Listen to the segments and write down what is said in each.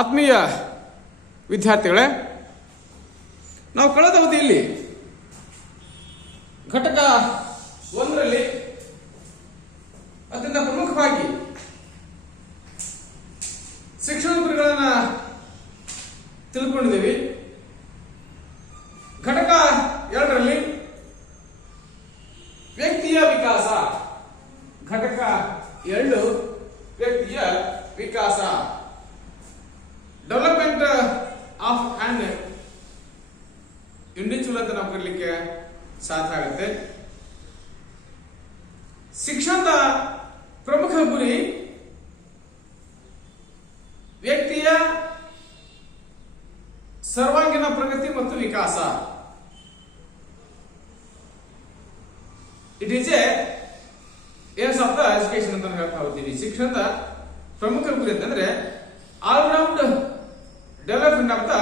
ಆತ್ಮೀಯ ವಿದ್ಯಾರ್ಥಿಗಳೇ, ನಾವು ಕಳೆದ ಅವಧಿಯಲ್ಲಿ ಘಟಕ 1ರಲ್ಲಿ ಅತ್ಯಂತ ಪ್ರಮುಖವಾಗಿ ಶಿಕ್ಷಣ ಗುರಿಗಳನ್ನು ತಿಳ್ಕೊಂಡಿದ್ದೀವಿ. ಘಟಕ 2ರಲ್ಲಿ ವ್ಯಕ್ತಿಯ ವಿಕಾಸ, ಘಟಕ 2 ವ್ಯಕ್ತಿಯ ವಿಕಾಸ, ಡೆವಲಪ್ಮೆಂಟ್ ಆಫ್ ಆನ್ ಇಂಡಿವಿಜುವಲ್ ಅಂತ ನಾವು ಕರೀಲಿಕ್ಕೆ ಸಾಧ್ಯ ಆಗುತ್ತೆ. ಶಿಕ್ಷಣದ ಪ್ರಮುಖ ಗುರಿ ವ್ಯಕ್ತಿಯ ಸರ್ವಾಂಗೀಣ ಪ್ರಗತಿ ಮತ್ತು ವಿಕಾಸ. It is aims of the education ಅಂತ ಹೇಳ್ತಾ ಹೋಗ್ತೀವಿ. ಶಿಕ್ಷಣದ ಪ್ರಮುಖ ಗುರಿ ಅಂತಂದ್ರೆ all round development of the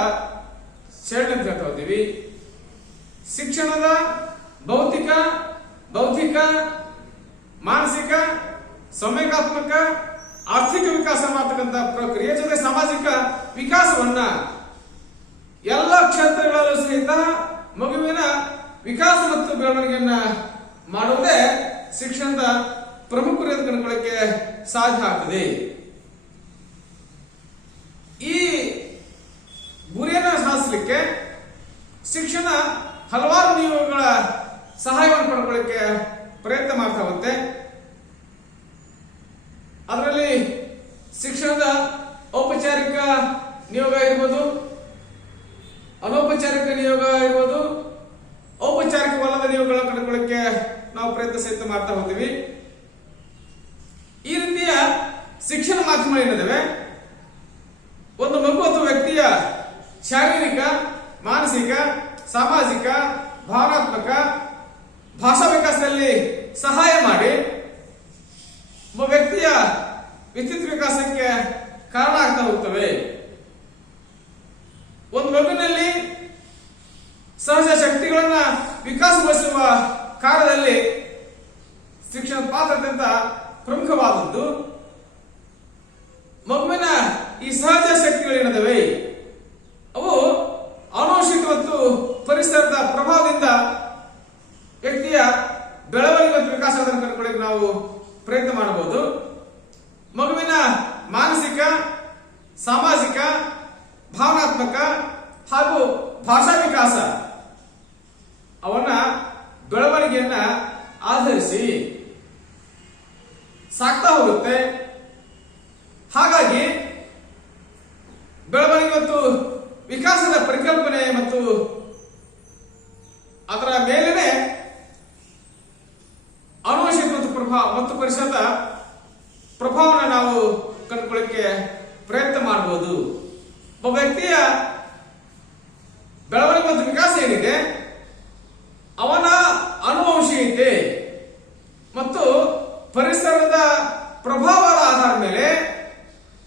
child ಅಂತ ಹೇಳ್ತಾ ಹೋಗ್ತೀವಿ. ಶಿಕ್ಷಣದ ಭೌತಿಕ, ಬೌದ್ಧಿಕ, ಮಾನಸಿಕ, ಸಂವೇಗಾತ್ಮಕ, ಆರ್ಥಿಕ ವಿಕಾಸ ಮಾಡತಕ್ಕಂಥ ಪ್ರಕ್ರಿಯೆ ಜೊತೆ ಸಾಮಾಜಿಕ ವಿಕಾಸವನ್ನ ಎಲ್ಲ ಕ್ಷೇತ್ರಗಳಲ್ಲೂ ಸಹಿತ ಮಗುವಿನ ವಿಕಾಸ ಮತ್ತು ಬೆಳವಣಿಗೆಯನ್ನ ಮಾಡುವುದೇ ಶಿಕ್ಷಣದ ಪ್ರಮುಖ ಗುರಿ ಅಂತ ಕಂಡುಕೊಳ್ಳಕ್ಕೆ ಸಾಧ್ಯ ಆಗ್ತದೆ. ಈ ಗುರಿಯನ್ನು ಸಾಧಿಸಲಿಕ್ಕೆ ಶಿಕ್ಷಣ ಹಲವಾರು ನಿಯಮಗಳ ಸಹಾಯವನ್ನು ಪಡ್ಕೊಳ್ಳಿಕ್ಕೆ ಪ್ರಯತ್ನ ಮಾಡ್ತಾ ಹೋಗುತ್ತೆ. ಅದರಲ್ಲಿ ಶಿಕ್ಷಣದ ಔಪಚಾರಿಕ ನಿಯೋಗ ಇರ್ಬೋದು, ಅನೌಪಚಾರಿಕ ನಿಯೋಗ ಇರ್ಬೋದು, ಔಪಚಾರಿಕವಲ್ಲದ ನಿಯೋಗಗಳನ್ನು ಕಂಡುಕೊಳ್ಳಕ್ಕೆ ನಾವು ಪ್ರಯತ್ನ ಸಹಿತ ಮಾಡ್ತಾ ಹೋಗ್ತೀವಿ. ಈ ರೀತಿಯ ಶಿಕ್ಷಣ ಮಾಧ್ಯಮಗಳೇನಿದಾವೆ ಒಂದು ಮಗು ಅಥವಾ ವ್ಯಕ್ತಿಯ ಶಾರೀರಿಕ, ಮಾನಸಿಕ, ಸಾಮಾಜಿಕ, ಭಾವನಾತ್ಮಕ, ಭಾಷಾ ವಿಕಾಸದಲ್ಲಿ ಸಹಾಯ ಮಾಡಿ ಒಬ್ಬ ವ್ಯಕ್ತಿಯ ವ್ಯಕ್ತಿತ್ವ ವಿಕಾಸಕ್ಕೆ ಕಾರಣ ಆಗ್ತಾ ಹೋಗ್ತವೆ. ಒಂದು ಮಗುವಿನಲ್ಲಿ ಸಹಜ ಶಕ್ತಿಗಳನ್ನ ವಿಕಾಸಗೊಳಿಸುವ ಕಾರ್ಯದಲ್ಲಿ ಶಿಕ್ಷಣದ ಪಾತ್ರ ಅತ್ಯಂತ ಪ್ರಮುಖವಾದದ್ದು. ಮಗುವಿನ ಈ ಸಹಜ ಶಕ್ತಿಗಳೇನಿದಾವೆ ಅವು ಆನುವಂಶಿಕ ಮತ್ತು ಪರಿಸರದ ಪ್ರಭಾವದಿಂದ ವ್ಯಕ್ತಿಯ ಬೆಳವಣಿಗೆ ಮತ್ತು ವಿಕಾಸವನ್ನು ಕಂಡುಕೊಳ್ಳಕ್ಕೆ ನಾವು ಪ್ರಯತ್ನ ಮಾಡಬಹುದು. ಮಗುವಿನ ಮಾನಸಿಕ, ಸಾಮಾಜಿಕ, ಭಾವನಾತ್ಮಕ ಹಾಗೂ ಭಾಷಾ ವಿಕಾಸ ಅವನ ಬೆಳವಣಿಗೆಯನ್ನ ಆಧರಿಸಿ ಸಾಕ್ತಾ ಹೋಗುತ್ತೆ. ಹಾಗಾಗಿ ಬೆಳವಣಿಗೆ ಮತ್ತು ವಿಕಾಸದ ಪರಿಕಲ್ಪನೆ ಮತ್ತು ಅದರ ಮೇಲಿನ ಆನುವಂಶಿಕ ಮತ್ತು ಪರಿಸರದ ಪ್ರಭಾವವನ್ನು ನಾವು ಕಂಡುಕೊಳ್ಳಕ್ಕೆ ಪ್ರಯತ್ನ ಮಾಡಬಹುದು. ಒಬ್ಬ ವ್ಯಕ್ತಿಯ ಬೆಳವಣಿಗೆ ಮತ್ತು ವಿಕಾಸ ಏನಿದೆ ಅವನ ಆನುವಂಶಿಕತೆ ಮತ್ತು ಪರಿಸರದ ಪ್ರಭಾವದ ಆಧಾರದ ಮೇಲೆ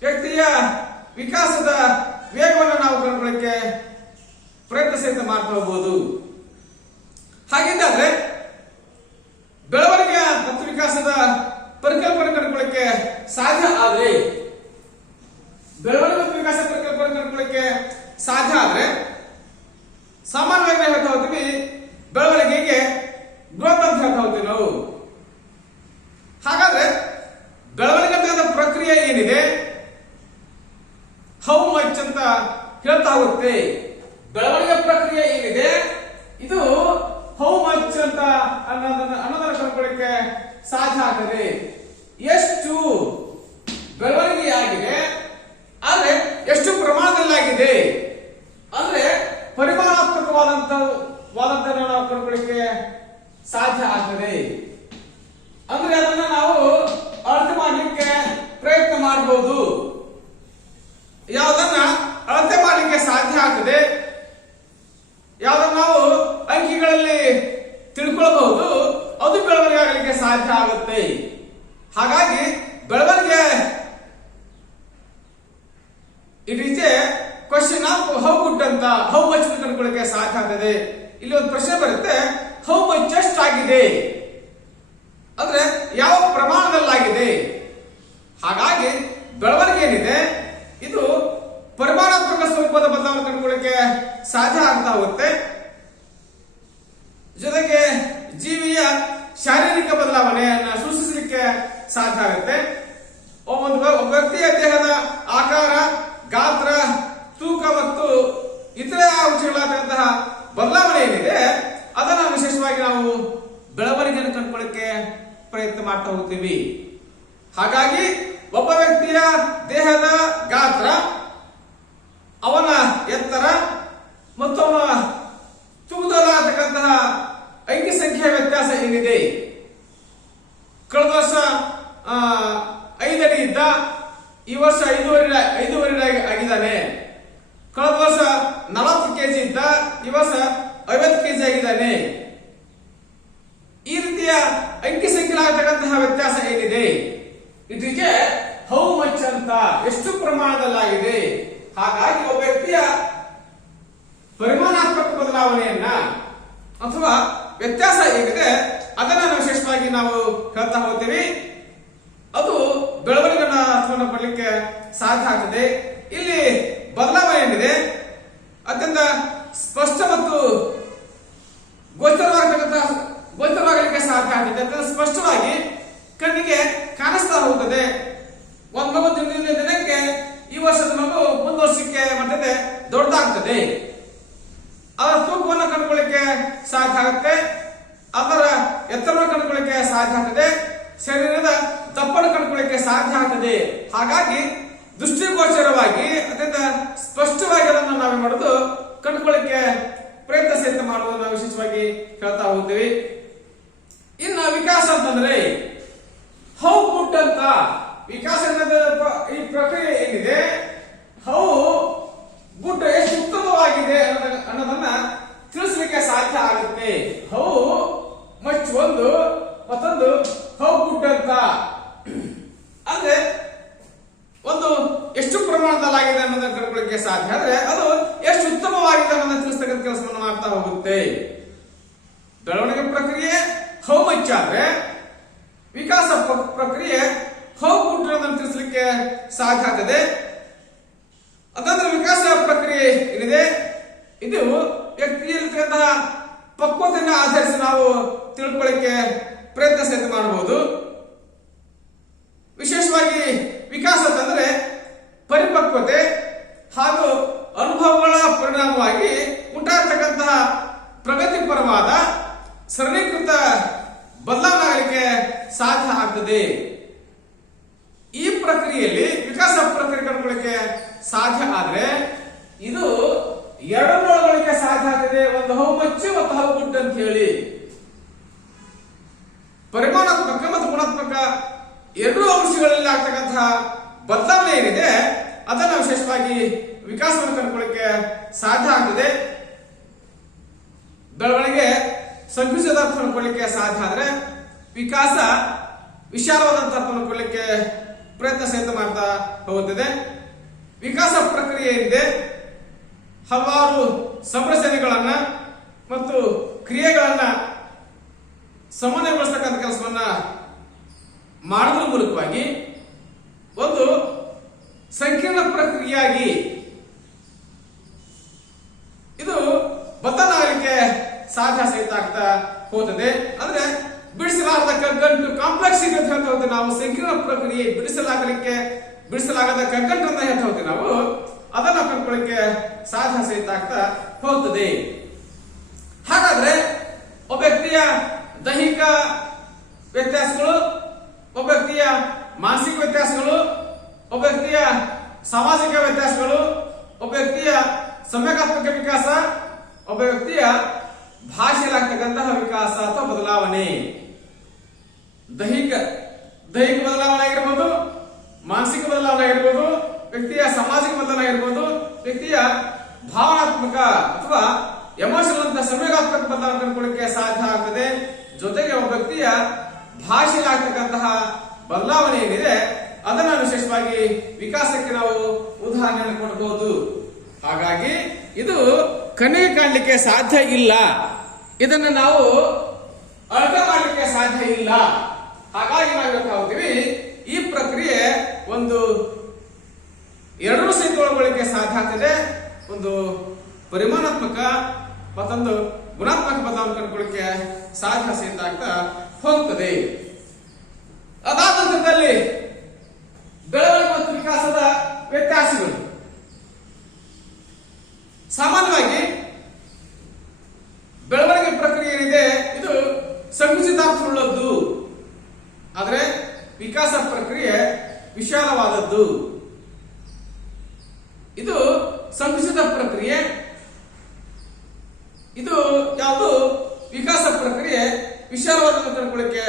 ವ್ಯಕ್ತಿಯ ವಿಕಾಸದ ವೇಗವನ್ನು ನಾವು ಕಂಡುಕೊಳ್ಳಕ್ಕೆ ಪ್ರಯತ್ನ ಸಹಿತ ಮಾಡ್ತಾ ಹೋಗಬಹುದು. ಹಾಗಿದ್ದಾದ್ರೆ ಬೆಳವಣಿಗೆ ಮತ್ತು ವಿಕಾಸದ ಪರಿಕಲ್ಪನೆ ಕಂಡುಕೊಳ್ಳಕ್ಕೆ ಸಾಧ್ಯ ಆದ್ರೆ, ಬೆಳವಣಿಗೆ ಮತ್ತು ವಿಕಾಸ ಪರಿಕಲ್ಪನೆ ಕಂಡುಕೊಳ್ಳಕ್ಕೆ ಸಾಧ್ಯ ಆದ್ರೆ ಸಾಮಾನ್ಯವಾಗಿ ನಾವು ಹೇಳ್ತಾ ಹೋಗ್ತೀವಿ ಬೆಳವಣಿಗೆಗೆ ಗ್ರೋತ್ ಅಂತ ಹೇಳ್ತಾ ಹೋಗ್ತೀವಿ ನಾವು. ಹಾಗಾದ್ರೆ ಬೆಳವಣಿಗೆ ಅಂತ ಪ್ರಕ್ರಿಯೆ ಏನಿದೆ ಹೌ ಮಚ್ ಅಂತ ಹೇಳ್ತಾ ಹೋಗುತ್ತೆ. ಬೆಳವಣಿಗೆ ಪ್ರಕ್ರಿಯೆ ಏನಿದೆ ಇದು ಹೌ ಮಚ್ ಅಂತ ಅನ್ನೋದನ್ನ ಕಂಡುಕೊಳ್ಳಕ್ಕೆ ಸಾಧ್ಯ ಆಗ್ತದೆ. ಎಷ್ಟು ಬೆಳವಣಿಗೆ ಆಗಿದೆ ಆದ್ರೆ ಎಷ್ಟು ಪ್ರಮಾಣದಲ್ಲಾಗಿದೆ ಅಂದ್ರೆ ಪರಿಮಾಣಾತ್ಮಕವಾದಂತನ್ನ ನಾವು ಕಂಡುಕೊಳ್ಳಕ್ಕೆ ಸಾಧ್ಯ ಆಗ್ತದೆ. ಅಂದ್ರೆ ಅದನ್ನ ನಾವು ಅಳತೆ ಮಾಡಲಿಕ್ಕೆ ಪ್ರಯತ್ನ ಮಾಡಬಹುದು. ಯಾವುದನ್ನ ಅಳತೆ ಮಾಡಲಿಕ್ಕೆ ಸಾಧ್ಯ ಆಗ್ತದೆ, ಯಾವುದನ್ನ ನಾವು ಅಂಕಿಗಳಲ್ಲಿ ತಿಳ್ಕೊಳ್ಬಹುದು, ಅದು ಬೆಳವಣಿಗೆ ಆಗಲಿಕ್ಕೆ ಸಾಧ್ಯ ಆಗುತ್ತೆ. ಹಾಗಾಗಿ ಬೆಳವಣಿಗೆ it is A question of how good ಅಂತ, ಹೌ ಮಚ್ ಕಂಡುಕೊಳ್ಳಕ್ಕೆ ಸಾಧ್ಯ ಆಗ್ತದೆ. ಇಲ್ಲಿ ಒಂದು ಪ್ರಶ್ನೆ ಬರುತ್ತೆ, ಹೌ ಮಚ್ ಎಷ್ಟಾಗಿದೆ ಅಂದ್ರೆ ಯಾವ ಪ್ರಮಾಣದಲ್ಲಾಗಿದೆ. ಹಾಗಾಗಿ ಬೆಳವಣಿಗೆ ಏನಿದೆ ಇದು ಸಾಧ್ಯ ಆಗ್ತಾ ಹೋಗುತ್ತೆ. ಜೊತೆಗೆ ಜೀವಿಯ ಶಾರೀರಿಕ ಬದಲಾವಣೆಯನ್ನು ಸೂಚಿಸಲಿಕ್ಕೆ ಸಾಧ್ಯ ಆಗುತ್ತೆ. ಒಬ್ಬ ವ್ಯಕ್ತಿಯ ದೇಹದ ಆಕಾರ, ಗಾತ್ರ, ತೂಕ ಮತ್ತು ಇತರೆ ಅಂಶಗಳಾದಂತಹ ಬದಲಾವಣೆ ಏನಿದೆ ಅದನ್ನ ವಿಶೇಷವಾಗಿ ನಾವು ಬೆಳವಣಿಗೆಯನ್ನು ಕಂಡುಕೊಳ್ಳಕ್ಕೆ ಪ್ರಯತ್ನ ಮಾಡ್ತಾ ಹೋಗ್ತೀವಿ. ಹಾಗಾಗಿ ಒಬ್ಬ ವ್ಯಕ್ತಿಯ ದೇಹದ ಗಾತ್ರ, ಅವನ ಎತ್ತರ ಮತ್ತು ಅವನ ತೂಕದಲ್ಲಾಗತಕ್ಕಂತಹ ಅಂಕಿ ಸಂಖ್ಯೆಯ ವ್ಯತ್ಯಾಸ ಏನಿದೆ. ಕಳೆದ ವರ್ಷ 5 ಅಡಿ ಇದ್ದ, ಈ ವರ್ಷ 5.5 ಆಗಿದ್ದಾನೆ. ಕಳೆದ ವರ್ಷ 40 ಕೆಜಿ ಇದ್ದ, ಈ ವರ್ಷ 50 ಕೆಜಿ ಆಗಿದ್ದಾನೆ. ಈ ರೀತಿಯ ಅಂಕಿ ಸಂಖ್ಯೆಲಾಗತಕ್ಕಂತಹ ವ್ಯತ್ಯಾಸ ಏನಿದೆ, ಇದಕ್ಕೆ ಹೌ ಮಚ್ ಅಂತ, ಎಷ್ಟು ಪ್ರಮಾಣದಲ್ಲಾಗಿದೆ. ಹಾಗಾಗಿ ಒಬ್ಬ ವ್ಯಕ್ತಿಯ ಪರಿಮಾಣಾತ್ಮಕ ಬದಲಾವಣೆಯನ್ನ ಅಥವಾ ವ್ಯತ್ಯಾಸ ಏನಿದೆ ಅದನ್ನ ವಿಶೇಷವಾಗಿ ನಾವು ಹೇಳ್ತಾ ಹೋಗ್ತೀವಿ. ಅದು ಬೆಳವಣಿಗೆನ ಅರ್ಥವನ್ನು ಪಡಲಿಕ್ಕೆ ಸಾಧ್ಯ ಆಗ್ತದೆ. ಇಲ್ಲಿ ಬದಲಾವಣೆ ಏನಿದೆ ಅತ್ಯಂತ ಸ್ಪಷ್ಟ ಮತ್ತು ಗೋಚರವಾಗಲಿಕ್ಕೆ ಸಾಧ್ಯ ಆಗ್ತದೆ. ಅತ್ಯಂತ ಸ್ಪಷ್ಟವಾಗಿ ಕಣ್ಣಿಗೆ ಕಾಣಿಸ್ತಾ ಹೋಗ್ತದೆ. ಒಂದು ಮಗು ದಿನದಿಂದ ದಿನಕ್ಕೆ, ಈ ವರ್ಷದ ಮಗು ಮುಂದೆ ವರ್ಷಕ್ಕೆ ಮಟ್ಟದ ದೊಡ್ಡದಾಗ್ತದೆ. ಅದರ ತೂಕವನ್ನು ಕಂಡುಕೊಳ್ಳಿಕ್ಕೆ ಸಾಧ್ಯ ಆಗುತ್ತೆ, ಅದರ ಎತ್ತರವನ್ನು ಕಂಡುಕೊಳ್ಳಿಕ್ಕೆ ಸಾಧ್ಯ ಆಗ್ತದೆ, ಶರೀರದ ದಪ್ಪಣ ಕಂಡುಕೊಳ್ಳಿಕ್ಕೆ ಸಾಧ್ಯ ಆಗ್ತದೆ. ಹಾಗಾಗಿ ದೃಷ್ಟಿಗೋಚರವಾಗಿ ಅತ್ಯಂತ ಸ್ಪಷ್ಟವಾಗಿ ಅದನ್ನು ನಾವೇ ಮಾಡೋದು ಕಂಡುಕೊಳ್ಳಿಕ್ಕೆ ಪ್ರಯತ್ನ ಸಹಿತ ಮಾಡುವುದನ್ನು ವಿಶೇಷವಾಗಿ ಹೇಳ್ತಾ ಹೋಗ್ತೀವಿ. ಇನ್ನು ವಿಕಾಸ ಅಂತಂದ್ರೆ ಹೌ ಗುಡ್ ಅಂತ, ವಿಕಾಸ ಈ ಪ್ರಕ್ರಿಯೆ ಏನಿದೆ ಹೌ ಗುಡ್, ಎಷ್ಟು ಉತ್ತಮವಾಗಿದೆ ಅನ್ನೋದನ್ನ ತಿಳಿಸಲಿಕ್ಕೆ ಸಾಧ್ಯ ಆಗುತ್ತೆ. ಹೌ ಮಚ್ ಒಂದು, ಮತ್ತೊಂದು ಹೌ ಗುಡ್ ಅಂತ. ಅಂದ್ರೆ ಒಂದು ಎಷ್ಟು ಪ್ರಮಾಣದಲ್ಲಾಗಿದೆ ಅನ್ನೋದನ್ನ ತಿಳ್ಕೊಳ್ಳಿಕ್ಕೆ ಸಾಧ್ಯ, ಆದ್ರೆ ಅದು ಎಷ್ಟು ಉತ್ತಮವಾಗಿದೆ ಅನ್ನೋದನ್ನ ತಿಳಿಸ್ತಕ್ಕಂಥ ಕೆಲಸವನ್ನು ಮಾಡ್ತಾ ಹೋಗುತ್ತೆ. ಬೆಳವಣಿಗೆ ಪ್ರಕ್ರಿಯೆ ಹೌ ಮಚ್ ಆದ್ರೆ, ವಿಕಾಸ ಪ್ರಕ್ರಿಯೆ ಹೌ ಗುಡ್ ಅನ್ನೋದನ್ನು ತಿಳಿಸಲಿಕ್ಕೆ ಸಾಧ್ಯ ಆಗ್ತದೆ. ಅದಂದ್ರೆ ವಿಕಾಸ ಪ್ರಕ್ರಿಯೆ ಏನಿದೆ ಇದು ವ್ಯಕ್ತಿಯಲ್ಲಿರ್ತಕ್ಕಂತಹ ಪಕ್ವತೆಯನ್ನು ಆಧರಿಸಿ ನಾವು ತಿಳ್ಕೊಳ್ಳಿಕ್ಕೆ ಪ್ರಯತ್ನ ಸಹಿತ ಮಾಡಬಹುದು. ವಿಶೇಷವಾಗಿ ವಿಕಾಸ ಅಂತಂದ್ರೆ ಪರಿಪಕ್ವತೆ ಹಾಗೂ ಅನುಭವಗಳ ಪರಿಣಾಮವಾಗಿ ಉಂಟಾಗತಕ್ಕಂತಹ ಪ್ರಗತಿಪರವಾದ ಸರಳೀಕೃತ ಬದಲಾವಣೆ ಆಗಲಿಕ್ಕೆ ಸಾಧ್ಯ ಆಗ್ತದೆ. ಈ ಪ್ರಕ್ರಿಯೆಯಲ್ಲಿ ವಿಕಾಸ ಪ್ರಕ್ರಿಯೆ ಕಂಡುಕೊಳ್ಳಿಕ್ಕೆ ಸಾಧ್ಯ ಆದ್ರೆ ಇದು ಎರಡನ್ನು ಒಳಗೊಳ್ಳಲಿಕ್ಕೆ ಸಾಧ್ಯ ಆಗ್ತದೆ. ಒಂದು ಹೌ ಮಚ್ ಮತ್ತು ಹೌ ಗುಡ್ ಅಂತ ಹೇಳಿ ಪರಿಮಾಣಾತ್ಮಕ ಮತ್ತು ಗುಣಾತ್ಮಕ ಎರಡೂ ಅಂಶಗಳಲ್ಲಿ ಆಗ್ತಕ್ಕಂತಹ ಬದಲಾವಣೆ ಏನಿದೆ ಅದನ್ನ ವಿಶೇಷವಾಗಿ ವಿಕಾಸವನ್ನು ಕಂಡುಕೊಳ್ಳಿಕ್ಕೆ ಸಾಧ್ಯ ಆಗ್ತದೆ. ಬೆಳವಣಿಗೆ ಸಂಕುಚಿತ ಅರ್ಥವನ್ನು ಕೊಡಲಿಕ್ಕೆ ಸಾಧ್ಯ ಆದ್ರೆ ವಿಕಾಸ ವಿಶಾಲವಾದಂತ ಅರ್ಥವನ್ನು ಕೊಡಲಿಕ್ಕೆ ಪ್ರಯತ್ನ ಸಹಿತ ಮಾಡ್ತಾ ಹೋಗುತ್ತದೆ. ವಿಕಾಸ ಪ್ರಕ್ರಿಯೆ ಏನಿದೆ ಹಲವಾರು ಸಂರಚನೆಗಳನ್ನ ಮತ್ತು ಕ್ರಿಯೆಗಳನ್ನ ಸಮನ್ವಯಗೊಳಿಸತಕ್ಕಂಥ ಕೆಲಸವನ್ನ ಮಾಡುವ ಮೂಲಕವಾಗಿ ಒಂದು ಸಂಕೀರ್ಣ ಪ್ರಕ್ರಿಯೆಯಾಗಿ ಇದು ಬದಲಾಗಲಿಕ್ಕೆ ಸಾಧ್ಯ ಸಹಿತ ಆಗ್ತಾ ಹೋಗುತ್ತದೆ. ಅಂದ್ರೆ ಬಿಡಿಸಲಾಗದ ಕಗ್ಗಂಟು, ಕಾಂಪ್ಲೆಕ್ಸಿಟಿ ಅಂತ ಹೇಳ್ತಾ ಹೋಗ್ತೀವಿ ನಾವು. ಸಂಕೀರ್ಣ ಪ್ರಕ್ರಿಯೆ ಬಿಡಿಸಲಾಗದ ಕಗ್ಗಂಟು ಅಂತ ಹೇಳ್ತಾ ಹೋಗ್ತೀವಿ ನಾವು. ಅದನ್ನ ಕಂಡುಕೊಳ್ಳಿಕ್ಕೆ ಸಾಧ್ಯ ಸಹಿತ ಆಗ್ತಾ ಹೋಗ್ತದೆ. ಹಾಗಾದ್ರೆ ಒಬ್ಬ ವ್ಯಕ್ತಿಯ ದೈಹಿಕ ವ್ಯತ್ಯಾಸಗಳು, ಒಬ್ಬ ವ್ಯಕ್ತಿಯ ಮಾನಸಿಕ ವ್ಯತ್ಯಾಸಗಳು, ಒಬ್ಬ ವ್ಯಕ್ತಿಯ ಸಾಮಾಜಿಕ ವ್ಯತ್ಯಾಸಗಳು, ಒಬ್ಬ ವ್ಯಕ್ತಿಯ ಸಂವೇಗಾತ್ಮಕ ವಿಕಾಸ, ಒಬ್ಬ ವ್ಯಕ್ತಿಯ ಭಾಷೆಯಲ್ಲಾಗ್ತಕ್ಕಂತಹ ವಿಕಾಸ ಅಥವಾ ಬದಲಾವಣೆ, ದೈಹಿಕ ಬದಲಾವಣೆ ಆಗಿರ್ಬೋದು, ಮಾನಸಿಕ ಬದಲಾವಣೆ ಆಗಿರ್ಬೋದು, ವ್ಯಕ್ತಿಯ ಸಾಮಾಜಿಕ ಬದಲಾವಣೆ ಆಗಿರ್ಬೋದು, ವ್ಯಕ್ತಿಯ ಭಾವನಾತ್ಮಕ ಅಥವಾ ಎಮೋಷನಲ್ ಅಂತ ಸಂವೇಗಾತ್ಮಕ ಬದಲಾವಣೆ ಕಂಡುಕೊಳ್ಳಿಕ್ಕೆ ಸಾಧ್ಯ ಆಗ್ತದೆ. ಜೊತೆಗೆ ಒಬ್ಬ ವ್ಯಕ್ತಿಯ ಭಾಷೆಯಲ್ಲಾಗ್ತಕ್ಕಂತಹ ಬದಲಾವಣೆ ಏನಿದೆ ಅದನ್ನ ವಿಶೇಷವಾಗಿ ವಿಕಾಸಕ್ಕೆ ನಾವು ಉದಾಹರಣೆಯನ್ನು ಕೊಡಬಹುದು. ಹಾಗಾಗಿ ಇದು ಕಣ್ಣಿಗೆ ಕಾಣಲಿಕ್ಕೆ ಸಾಧ್ಯ ಇಲ್ಲ, ಇದನ್ನು ನಾವು ಅರ್ಥ ಮಾಡಲಿಕ್ಕೆ ಸಾಧ್ಯ ಇಲ್ಲ. ಹಾಗಾಗಿ ನಾವು ಹೇಳ್ತಾ ಹೋಗ್ತೀವಿ ಈ ಪ್ರಕ್ರಿಯೆ ಒಂದು ಎರಡೂ ಸಹಿತ ಒಳಗೊಳ್ಳಲಿಕ್ಕೆ ಸಾಧ್ಯ ಆಗ್ತದೆ. ಒಂದು ಪರಿಮಾಣಾತ್ಮಕ ಮತ್ತೊಂದು ಗುಣಾತ್ಮಕ ಬದಲಾವಣೆ ಕಂಡುಕೊಳ್ಳಿಕ್ಕೆ ಸಾಧ್ಯ ಆಗ್ತಾ ಹೋಗ್ತದೆ. ಅದಾದ ನಂತರದಲ್ಲಿ ಬೆಳವಣಿಗೆ ಮತ್ತು ವಿಕಾಸದ ವ್ಯತ್ಯಾಸಗಳು. ಸಾಮಾನ್ಯವಾಗಿ ಬೆಳವಣಿಗೆ ಪ್ರಕ್ರಿಯೆ ಏನಿದೆ ಇದು ಸಂಕುಚಿತಾರ್ಥವುಳ್ಳದ್ದು, ಆದರೆ ವಿಕಾಸ ಪ್ರಕ್ರಿಯೆ ವಿಶಾಲವಾದದ್ದು. ಇದು ಸಂಕುಚಿತ ಪ್ರಕ್ರಿಯೆ, ಇದು ಯಾವುದು ವಿಕಾಸ ಪ್ರಕ್ರಿಯೆ ವಿಶಾಲವಾದ ತಿಳ್ಕೊಳ್ಳಿಕ್ಕೆ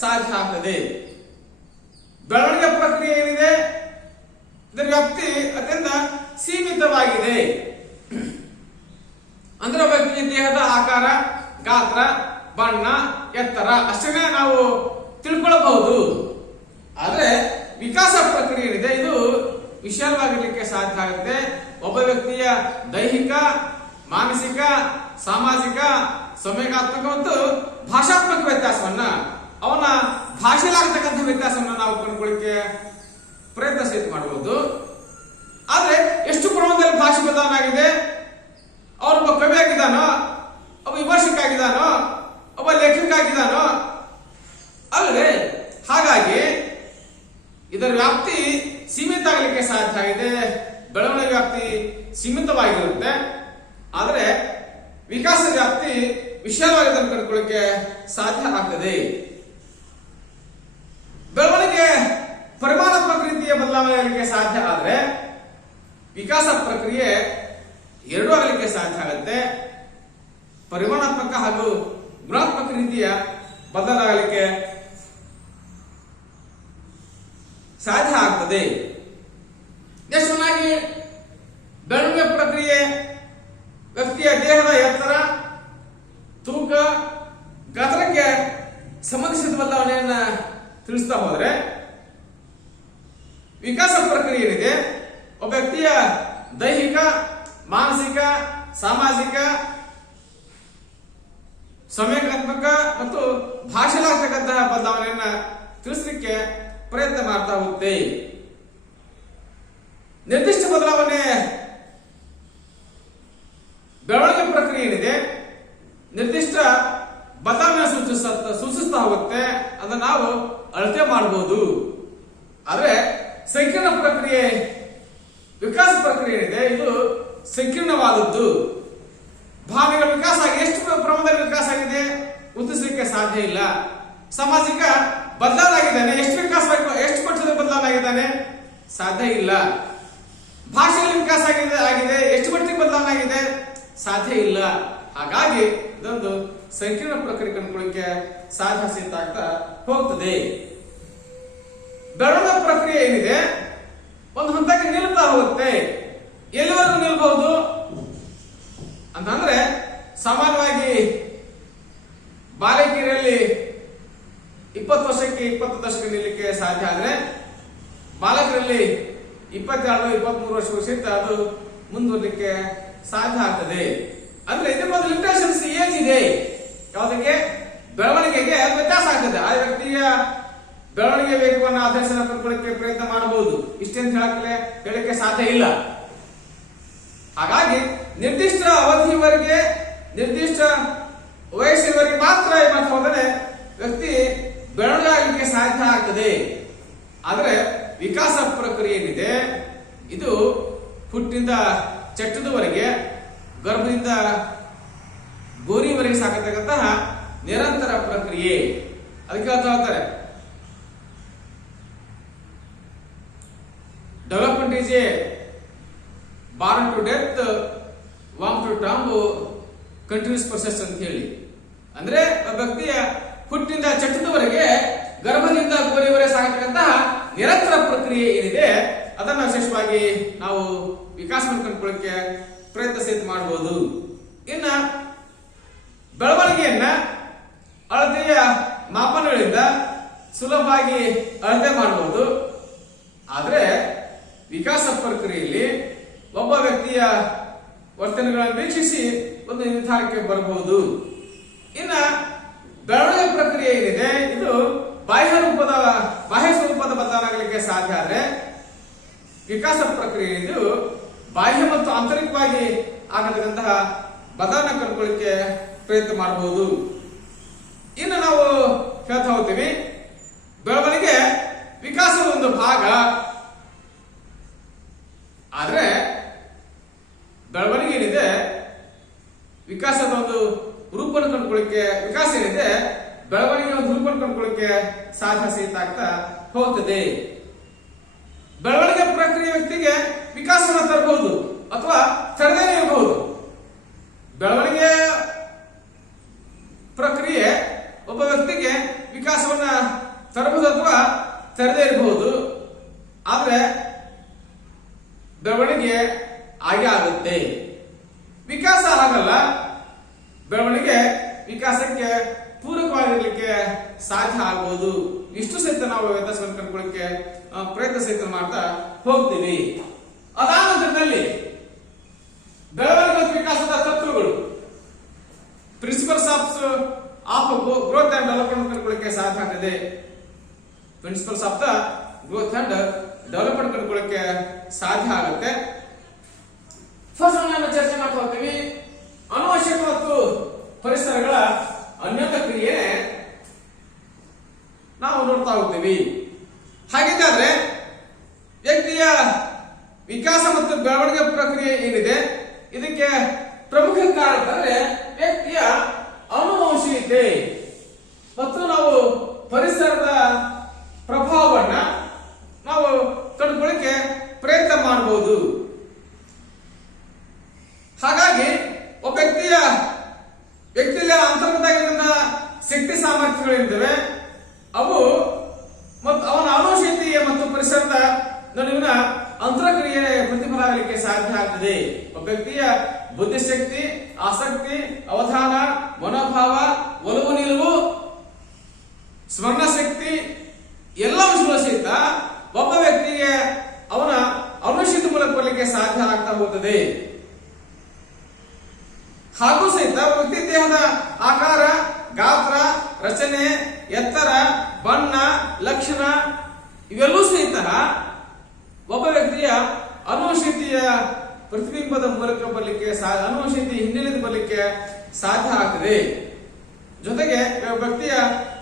ಸಾಧ್ಯ ಆಗ್ತದೆ. ಬೆಳವಣಿಗೆ ಪ್ರಕ್ರಿಯೆ ಏನಿದೆ ಇದರ ವ್ಯಾಪ್ತಿ ಅತ್ಯಂತ ಸೀಮಿತವಾಗಿದೆ. ಅಂದ್ರೆ ವ್ಯಕ್ತಿಯ ದೇಹದ ಆಕಾರ, ಗಾತ್ರ, ಬಣ್ಣ, ಎತ್ತರ ಅಷ್ಟೇ ನಾವು ತಿಳ್ಕೊಳ್ಳಬಹುದು. ಆದ್ರೆ ವಿಕಾಸ ಪ್ರಕ್ರಿಯೆ ಏನಿದೆ ಇದು ವಿಶಾಲವಾಗಿರ್ಲಿಕ್ಕೆ ಸಾಧ್ಯ ಆಗುತ್ತೆ. ಒಬ್ಬ ವ್ಯಕ್ತಿಯ ದೈಹಿಕ, ಮಾನಸಿಕ, ಸಾಮಾಜಿಕ, ಸಂವೇಗಾತ್ಮಕ ಮತ್ತು ಭಾಷಾತ್ಮಕ ವ್ಯತ್ಯಾಸವನ್ನ, ಅವನ ಭಾಷೆಲಾಗತಕ್ಕಂಥ ವ್ಯತ್ಯಾಸವನ್ನ ನಾವು ಕಂಡುಕೊಳ್ಳಿಕ್ಕೆ ಪ್ರಯತ್ನ ಮಾಡಬಹುದು. ಆದ್ರೆ ಎಷ್ಟು ಪ್ರಮಾಣದಲ್ಲಿ ಭಾಷೆ ಬದಲಾವಣೆ ಆಗಿದೆ, ಅವರೊಬ್ಬ ಕವಿ ಆಗಿದ್ದಾನೋ, ಒಬ್ಬ ವಿಮರ್ಶಕ ಆಗಿದ್ದಾನೋ, ಒಬ್ಬ ಲೇಖಕ ಆಗಿದ್ದಾನೋ ಅಲ್ಲದೆ. ಹಾಗಾಗಿ ಇದರ ವ್ಯಾಪ್ತಿ ಸೀಮಿತ ಆಗಲಿಕ್ಕೆ ಸಾಧ್ಯ ಆಗಿದೆ. ಬೆಳವಣಿಗೆ ವ್ಯಾಪ್ತಿ ಸೀಮಿತವಾಗಿರುತ್ತೆ, ಆದರೆ ವಿಕಾಸ ವ್ಯಾಪ್ತಿ ವಿಶಾಲವಾಗಿ ಕಂಡುಕೊಳ್ಳಿಕ್ಕೆ ಸಾಧ್ಯ ಆಗ್ತದೆ. ಬೆಳವಣಿಗೆ ಪರಿಮಾಣಾತ್ಮಕ ರೀತಿಯ ಬದಲಾವಣೆ ಆಗಲಿಕ್ಕೆ ಸಾಧ್ಯ ಆದರೆ ವಿಕಾಸ ಪ್ರಕ್ರಿಯೆ ಎರಡೂ ಆಗಲಿಕ್ಕೆ ಸಾಧ್ಯ ಆಗುತ್ತೆ. ಪರಿಮಾಣಾತ್ಮಕ ಹಾಗೂ ಗುಣಾತ್ಮಕ ರೀತಿಯ ಬದಲಾಗಲಿಕ್ಕೆ ಸಾಧ್ಯ ಆಗ್ತದೆ. ನೆಕ್ಸ್ಟ್ನಾಗಿ ಬೆಳವಣಿಗೆ ಪ್ರಕ್ರಿಯೆ ವ್ಯಕ್ತಿಯ ದೇಹದ ಎತ್ತರ, ತೂಕ, ಗಾತ್ರಕ್ಕೆ ಸಂಬಂಧಿಸಿದ ಬದಲಾವಣೆಯನ್ನ ತಿಳಿಸ್ತಾ ಹೋದ್ರೆ, ವಿಕಾಸ ಪ್ರಕ್ರಿಯೆ ಏನಿದೆ ಒಬ್ಬ ವ್ಯಕ್ತಿಯ ದೈಹಿಕ, ಮಾನಸಿಕ, ಸಾಮಾಜಿಕ, ಸಂವೇಗಾತ್ಮಕ ಮತ್ತು ಭಾಷೆಲಾಗತಕ್ಕಂತಹ ಬದಲಾವಣೆಯನ್ನ ತಿಳಿಸಲಿಕ್ಕೆ ಪ್ರಯತ್ನ ಮಾಡ್ತಾ ಹೋಗುತ್ತೆ. ನಿರ್ದಿಷ್ಟ ಬದಲಾವಣೆ ಬೆಳವಣಿಗೆ ಪ್ರಕ್ರಿಯೆ ಏನಿದೆ ನಿರ್ದಿಷ್ಟ ಬದಲಾವಣೆ ಸೂಚಿಸ್ತಾ ಹೋಗುತ್ತೆ. ಅದನ್ನು ನಾವು ಅಳತೆ ಮಾಡಬಹುದು. ಆದರೆ ಸಂಕೀರ್ಣ ಪ್ರಕ್ರಿಯೆ, ವಿಕಾಸ ಪ್ರಕ್ರಿಯೆ ಏನಿದೆ ಇದು ಸಂಕೀರ್ಣವಾದದ್ದು. ಭಾವನೆಗಳ ವಿಕಾಸ ಆಗಿ ಎಷ್ಟು ಪ್ರಮಾಣದಲ್ಲಿ ವಿಕಾಸ ಆಗಿದೆ ಗುರುತಿಸಲಿಕ್ಕೆ ಸಾಧ್ಯ ಇಲ್ಲ. ಸಾಮಾಜಿಕ ಬದಲಾವಣೆ ಆಗಿದ್ದಾನೆ, ಎಷ್ಟು ಮಟ್ಟದ ಬದಲಾವಣೆ ಆಗಿದ್ದಾನೆ ಸಾಧ್ಯ ಇಲ್ಲ. ಭಾಷೆಯಲ್ಲಿ ವಿಕಾಸ ಆಗಿದೆ, ಎಷ್ಟು ಮಟ್ಟಿಗೆ ಬದಲಾವಣೆ ಆಗಿದೆ ಸಾಧ್ಯ ಇಲ್ಲ. ಹಾಗಾಗಿ ಇದೊಂದು ಸಂಕೀರ್ಣ ಪ್ರಕ್ರಿಯೆ ಕಂಡುಕೊಳ್ಳಿಕ್ಕೆ ಸಾಧ್ಯ ಆಗ್ತಾ ಹೋಗ್ತದೆ. ಬೆಳವಣಿಗೆ ಪ್ರಕ್ರಿಯೆ ಏನಿದೆ ಒಂದು ಹಂತಕ್ಕೆ ನಿಲ್ತಾ ಹೋಗುತ್ತೆ. ಎಲ್ಲಿವರೆಗೂ ನಿಲ್ಬಹುದು ಅಂತಂದ್ರೆ, ಸಾಮಾನ್ಯವಾಗಿ ಬಾಲಕಿಯರಲ್ಲಿ 20 ವರ್ಷಕ್ಕೆ 20 ದಶಕ ನಿಲ್ಲಕ್ಕೆ ಸಾಧ್ಯ ಆದ್ರೆ, ಬಾಲಕರಲ್ಲಿ 22-23 ವರ್ಷ ಅದು ಮುಂದುವರಲಿಕ್ಕೆ ಸಾಧ್ಯ ಆಗ್ತದೆ. ಅಂದ್ರೆ ಇದರ ಒಂದು ಲಿಮಿಟೇಷನ್ಸ್ ಏಜ್ ಇದೆ. ಯಾವುದಕ್ಕೆ? ಬೆಳವಣಿಗೆಗೆ ವ್ಯತ್ಯಾಸ ಆಗ್ತದೆ. ಆ ವ್ಯಕ್ತಿಯ ಬೆಳವಣಿಗೆ ವೇಗವನ್ನು ಆಧರಿಸಿ ಕಂಡುಕೊಳ್ಳಕ್ಕೆ ಪ್ರಯತ್ನ ಮಾಡಬಹುದು. ಇಷ್ಟೆಂತ ಹೇಳಕ್ಕೆ ಸಾಧ್ಯ ಇಲ್ಲ. ಹಾಗಾಗಿ ನಿರ್ದಿಷ್ಟ ಅವಧಿಯವರೆಗೆ, ನಿರ್ದಿಷ್ಟ ವಯಸ್ಸಿನವರೆಗೆ ಮಾತ್ರ ಮತ್ತೆ ಹೋದರೆ ವ್ಯಕ್ತಿ ಬೆಳವಣಿಗೆ ಆಗಲಿಕ್ಕೆ ಸಾಧ್ಯ ಆಗ್ತದೆ. ಆದರೆ ವಿಕಾಸ ಪ್ರಕ್ರಿಯೆ ಏನಿದೆ ಇದು ಹುಟ್ಟಿನಿಂದ ಚಟ್ಟದವರೆಗೆ, ಗರ್ಭದಿಂದ ಗೋರಿವರೆಗೆ ಸಾಕತಕ್ಕಂತಹ ನಿರಂತರ ಪ್ರಕ್ರಿಯೆ. ಅದಕ್ಕೆ ಹೇಳ್ತಾರೆ development is a born to death, womb to tomb, continuous process ಅಂತ ಹೇಳಿ. ಅಂದ್ರೆ ವ್ಯಕ್ತಿಯ ಹುಟ್ಟಿನಿಂದ ಚಟ್ಟದವರೆಗೆ, ಗರ್ಭದಿಂದ ಗೋರಿವರೆಗೆ ಸಾಕತಕ್ಕಂತಹ ನಿರಂತರ ಪ್ರಕ್ರಿಯೆ ಏನಿದೆ ಅದನ್ನ ವಿಶೇಷವಾಗಿ ನಾವು ವಿಕಾಸವನ್ನು ಕಂಡುಕೊಳ್ಳಕ್ಕೆ ಪ್ರಯತ್ನ ಮಾಡಬಹುದು. ಇನ್ನ ಬೆಳವಣಿಗೆಯನ್ನ ಅಳತೆಯ ಮಾಪನಗಳಿಂದ ಸುಲಭವಾಗಿ ಅಳತೆ ಮಾಡಬಹುದು. ಆದರೆ ವಿಕಾಸ ಪ್ರಕ್ರಿಯೆಯಲ್ಲಿ ಒಬ್ಬ ವ್ಯಕ್ತಿಯ ವರ್ತನೆಗಳನ್ನು ವೀಕ್ಷಿಸಿ ಒಂದು ನಿರ್ಧಾರಕ್ಕೆ ಬರಬಹುದು. ಇನ್ನ ಬೆಳವಣಿಗೆ ಪ್ರಕ್ರಿಯೆ ಏನಿದೆ ಇದು ಬಾಹ್ಯ ಸ್ವರೂಪದ ಬದಲಾವಣೆ ಆಗಲಿಕ್ಕೆ ಸಾಧ್ಯ. ಆದರೆ ವಿಕಾಸ ಪ್ರಕ್ರಿಯೆ ಇದು ಬಾಹ್ಯ ಮತ್ತು ಆಂತರಿಕವಾಗಿ ಆಗತಕ್ಕಂತಹ ಬದಲಾವಣೆ ಕಂಡುಕೊಳ್ಳಿಕ್ಕೆ ಪ್ರಯತ್ನ ಮಾಡಬಹುದು. ಇನ್ನು ನಾವು ಹೇಳ್ತಾ ಹೋಗ್ತೀವಿ, ಬೆಳವಣಿಗೆ ವಿಕಾಸದ ಒಂದು ಭಾಗ. ಆದ್ರೆ ಬೆಳವಣಿಗೆ ಏನಿದೆ, ವಿಕಾಸದ ಒಂದು ರೂಪವನ್ನು ಕಂಡುಕೊಳ್ಳಿಕ್ಕೆ, ವಿಕಾಸ ಏನಿದೆ ಬೆಳವಣಿಗೆ ಒಂದು ರೂಪವನ್ನು ಕಂಡುಕೊಳ್ಳಿಕ್ಕೆ ಸಾಧ್ಯ ಸಹಿತ ಆಗ್ತಾ ಹೋಗ್ತದೆ. ಬೆಳವಣಿಗೆ ಪ್ರಕ್ರಿಯೆ ವ್ಯಕ್ತಿಗೆ ವಿಕಾಸವನ್ನು ತರಬಹುದು ಅಥವಾ ತರದೇ ಇರಬಹುದು. ಬೆಳವಣಿಗೆ ಪ್ರಕ್ರಿಯೆ ಒಬ್ಬ ವ್ಯಕ್ತಿಗೆ ವಿಕಾಸವನ್ನ ತರಬಹುದು ಅಥವಾ ತರದೇ ಇರಬಹುದು. ಆದ್ರೆ ಬೆಳವಣಿಗೆ ಆಗೇ ಆಗುತ್ತೆ. ವಿಕಾಸ ಆಗಲ್ಲ. ಬೆಳವಣಿಗೆ ವಿಕಾಸಕ್ಕೆ ಪೂರಕವಾಗಿರ್ಲಿಕ್ಕೆ ಸಾಧ್ಯ ಆಗಬಹುದು. ಇಷ್ಟು ಸಹಿತ ನಾವು ವ್ಯತ್ಯಾಸವನ್ನು ಕಂಡುಕೊಳ್ಳಿಕ್ಕೆ ಪ್ರಯತ್ನ ಸಹಿತ ಮಾಡ್ತಾ ಹೋಗ್ತೀವಿ. ಅದಾದ ನಂತರದಲ್ಲಿ ಬೆಳವಣಿಗೆ ಮತ್ತು ವಿಕಾಸದ ತತ್ವಗಳು, principles of growth and development ಕಂಡುಕೊಳ್ಳಿಕ್ಕೆ ಸಾಧ್ಯ ಆಗ್ತದೆ. Principles of the growth and development ಕಂಡುಕೊಳ್ಳಿಕ್ಕೆ ಸಾಧ್ಯ ಆಗುತ್ತೆ. ಫಸ್ಟ್ ನಾವು ಚರ್ಚೆ ಮಾಡ್ತಾ ಹೋಗ್ತೀವಿ, ಅನುವಂಶಿಕ ಮತ್ತು ಪರಿಸರಗಳ ಅನ್ಯೋನ್ಯ ಕ್ರಿಯೆ ನಾವು ನೋಡ್ತಾ ಹೋಗ್ತೀವಿ. ಹಾಗಿದ್ದಾದ್ರೆ ವ್ಯಕ್ತಿಯ ವಿಕಾಸ ಮತ್ತು ಬೆಳವಣಿಗೆ ಪ್ರಕ್ರಿಯೆ ಏನಿದೆ, ಇದಕ್ಕೆ ಪ್ರಮುಖ ಕಾರಣ ಅಂದ್ರೆ ವ್ಯಕ್ತಿಯ ಅನುವಂಶೀಯತೆ ಮತ್ತು ನಾವು ಪರಿಸರದ ಪ್ರಭಾವವನ್ನ ನಾವು ಕಂಡುಕೊಳ್ಳಿಕ್ಕೆ ಪ್ರಯತ್ನ ಮಾಡಬಹುದು. ಹಾಗಾಗಿ ಒಬ್ಬ ವ್ಯಕ್ತಿಯ ಅಂತರ್ಗತವಾಗಿರುವಂತಹ ಶಕ್ತಿ ಸಾಮರ್ಥ್ಯಗಳಿರ್ತವೆ. ಅವು ಮತ್ತು ಅವನ ಅನುವಂಶೀಯತೆಯ ಮತ್ತು ಪರಿಸರದ ನಡುವಿನ ಅಂತರಕ್ರಿಯೆ ಪ್ರತಿಫಲ ಆಗಲಿಕ್ಕೆ ಸಾಧ್ಯ ಆಗ್ತದೆ. ಒಬ್ಬ ವ್ಯಕ್ತಿಯ ಬುದ್ಧಿಶಕ್ತಿ, ಆಸಕ್ತಿ, ಅವಧಾನ, ಮನೋಭಾವ, ಒಲವು ನಿಲುವು, ಸ್ಮರಣ ಶಕ್ತಿ ಎಲ್ಲ ಅಂಶಗಳು ಸಹಿತ ಒಬ್ಬ ವ್ಯಕ್ತಿಗೆ ಅವನ ಅನುವಂಶೀಯತೆ ಮೂಲಕ ಬರಲಿಕ್ಕೆ ಸಾಧ್ಯ ಆಗ್ತಾ ಹೋಗುತ್ತದೆ. ಹಾಗೂ ಸಹಿತ ವ್ಯಕ್ತಿ ದೇಹದ ಆಕಾರ, ಗಾತ್ರ, ರಚನೆ, ಎತ್ತರ, ಬಣ್ಣ, ಲಕ್ಷಣ ಇವೆಲ್ಲೂ ಸಹಿತ ಒಬ್ಬ ವ್ಯಕ್ತಿಯ ಅನುವಂಶೀಯತೆಯ ಪ್ರತಿಬಿಂಬದ ಮೂಲಕ ಬರಲಿಕ್ಕೆ, ಅನುವಂಶೀಯತೆ ಹಿನ್ನೆಲೆಯಿಂದ ಬರಲಿಕ್ಕೆ ಸಾಧ್ಯ ಆಗ್ತದೆ. ಜೊತೆಗೆ ವ್ಯಕ್ತಿಯ